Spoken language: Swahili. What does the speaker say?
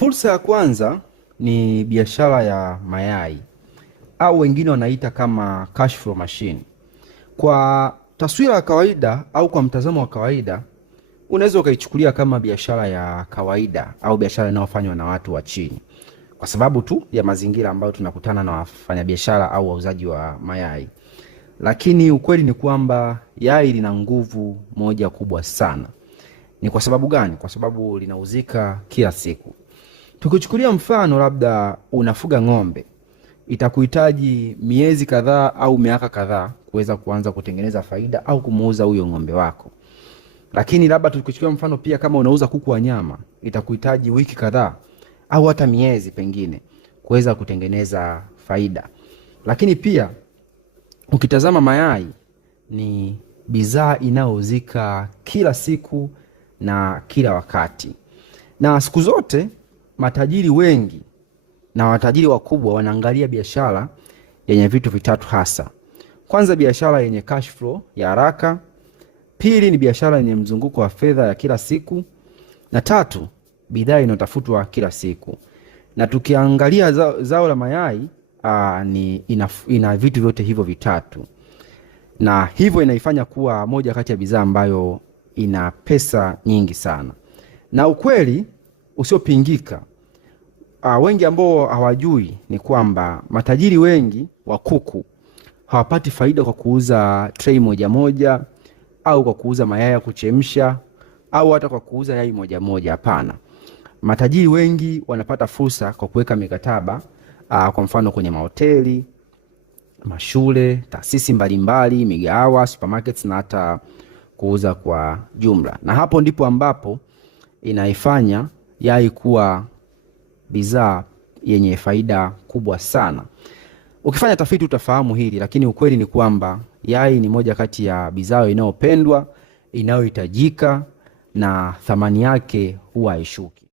Fursa ya kwanza ni biashara ya mayai au wengine wanaita kama cash flow machine. Kwa taswira ya kawaida au kwa mtazamo wa kawaida, unaweza ukaichukulia kama biashara ya kawaida au biashara inayofanywa na watu wa chini, kwa sababu tu ya mazingira ambayo tunakutana na wafanyabiashara au wauzaji wa mayai. Lakini ukweli ni kwamba yai lina nguvu moja kubwa sana. Ni kwa sababu gani? Kwa sababu linauzika kila siku. Tukichukulia mfano, labda unafuga ng'ombe, itakuhitaji miezi kadhaa au miaka kadhaa kuweza kuanza kutengeneza faida au kumuuza huyo ng'ombe wako. Lakini labda tukichukulia mfano pia kama unauza kuku wa nyama, itakuhitaji wiki kadhaa au hata miezi pengine kuweza kutengeneza faida. Lakini pia ukitazama mayai, ni bidhaa inayouzika kila siku na kila wakati. Na siku zote matajiri wengi na watajiri wakubwa wanaangalia biashara yenye vitu vitatu hasa. Kwanza, biashara yenye cash flow ya haraka. Pili, ni biashara yenye mzunguko wa fedha ya kila siku. Na tatu, bidhaa inayotafutwa kila siku. Na tukiangalia zao la mayai ina vitu vyote hivyo vitatu. Na hivyo inaifanya kuwa moja kati ya bidhaa ambayo ina pesa nyingi sana. Na ukweli usiopingika, wengi ambao hawajui ni kwamba matajiri wengi wa kuku hawapati faida kwa kuuza tray moja moja au kwa kuuza mayai ya kuchemsha au hata kwa kuuza yai moja moja. Hapana. Matajiri wengi wanapata fursa kwa kuweka mikataba, kwa mfano kwenye mahoteli, mashule, taasisi mbalimbali, migahawa, supermarkets na hata kuuza kwa jumla. Na hapo ndipo ambapo inaifanya yai kuwa bidhaa yenye faida kubwa sana. Ukifanya tafiti utafahamu hili, lakini ukweli ni kwamba yai ni moja kati ya bidhaa inayopendwa, inayohitajika, na thamani yake huwa haishuki.